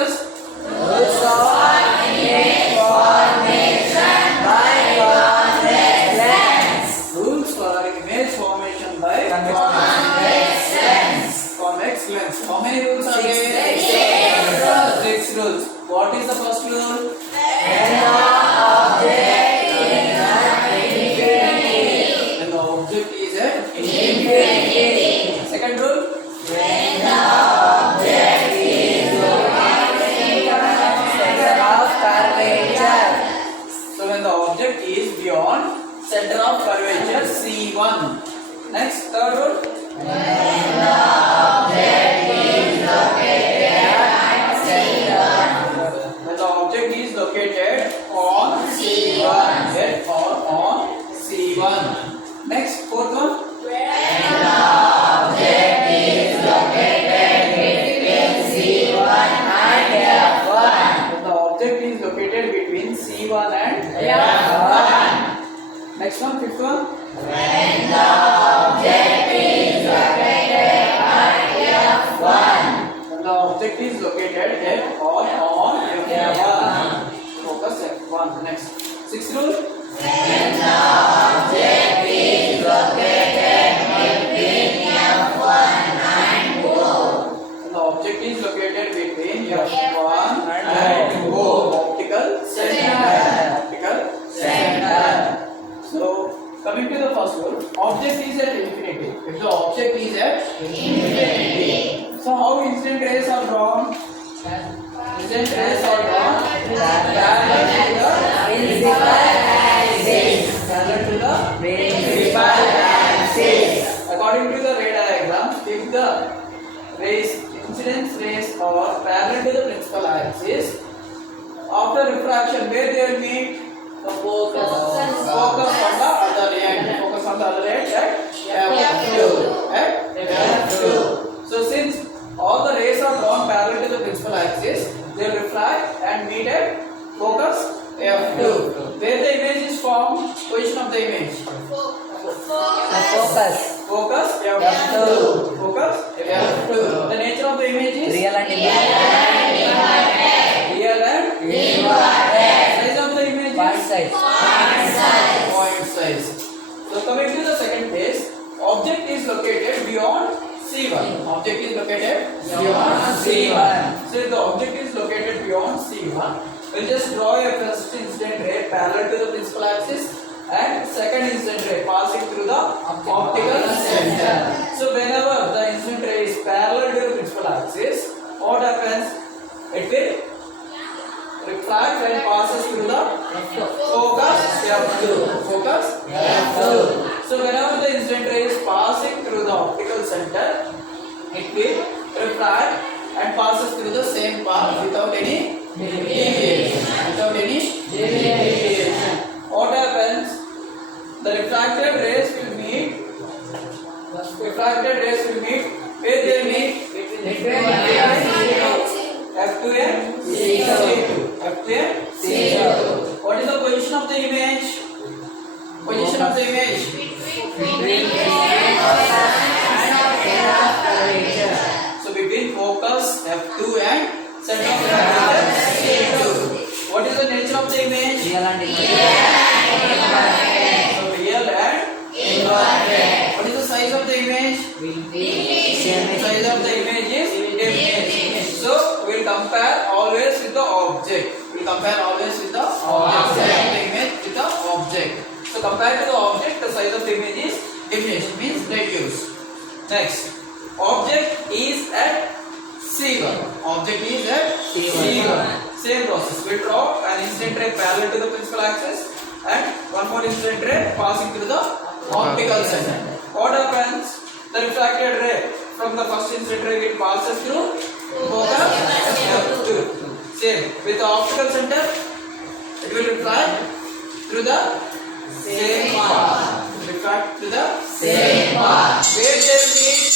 discuss Rules of image formation by convex lens. rules for image formation by Convex lens. convex lens. How many rules are there? Six rules. What is the first rule? When the object is at infinity. When the object is at Infinity. second rule. When the object is located in the center of curvature. So when the object is beyond center of curvature C1. Next, third rule. When the object is located at center. When the object is located on C1 at or on C1. Next, fourth one. When the object is located between C1 and F1. When the object is located between C1 and F1. next one, fifth one. When the object is located at F1. When the object is located at or on F1. Focus F1. Next, sixth rule. When the object is located between F1 and 2. When the object is located between F1 and 2 optical center. Optical center. So coming to the first rule, object is at infinity. If the object is at infinity, so how incident rays are drawn? Incident rays are drawn parallel to the Principal axis. parallel to the Principal axis. according to the ray diagram. If the rays incidence rays are parallel to the principal axis, after refraction where they will meet? The focus on the other end. Focus on the other end at F2. At F2. So since all the rays are drawn parallel to the principal axis, they will refract and meet at focus F2. Where the image is formed, position of the image. Focus. Focus F2. Focus F2. The nature of the image is Real and imaginary. real and Inverted. size of the image Point is size. point size. So coming to the second case, object is located beyond C1. Object is located beyond C1. So if the object is located beyond C1, we'll just draw a first incident ray parallel to the principal axis and second incident ray passing through the optical center. So whenever the incident ray is parallel to the principal axis, what happens? It will refract and passes through the focus F2. Focus F2. So whenever the incident ray is passing through the optical center, it will refract and passes through the same path without any deviation. Without any deviation. What happens? The refracted rays will meet. Refracted rays will meet. Where they meet? F2 and C2. F2 and C2. What is the position of the image? Position of the image. So between focus F2 and center of curvature C2. What is the nature of the image? Real and So real and inverted. What is the size of the image? Size of the image is infinite. So we will compare always with the object. We will compare always with the object. Size of the image with the object. So compared to the object, the size of the image is diminished, means reduced. Next, object is at C1. Object is at C1. Same process. We draw an incident ray parallel to the principal axis and one more incident ray passing through the optical center. What happens? The refracted ray from the first incident ray it passes through focus F2. Same with the optical center, it will refract through the same path. Refract to the same path. Where they will meet?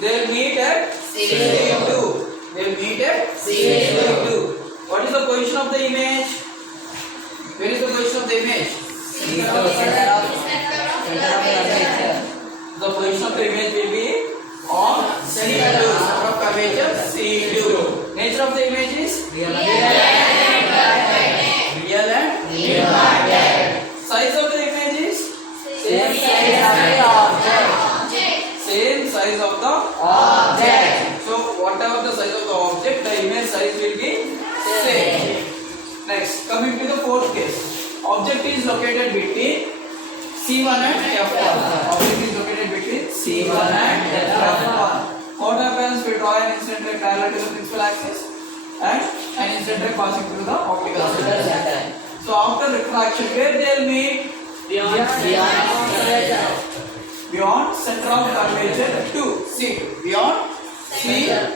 They will meet at C2. They will meet at C2. What is the position of the image? Where is the position of the image? Center of the The position of the image will be on C2. curvature C2. Nature of the image is real and size of the image is Same size of the object. same size of the Object. so whatever the size of the object, the image size will be same. Next, coming to the fourth case, object is located between C1 and F1. Object is located between C1 and F1. What happens? We draw an incident ray parallel to the principal axis and an incident ray passing through the optical center. So after refraction, where they'll meet? Beyond center of curvature 2. C2. Beyond C2.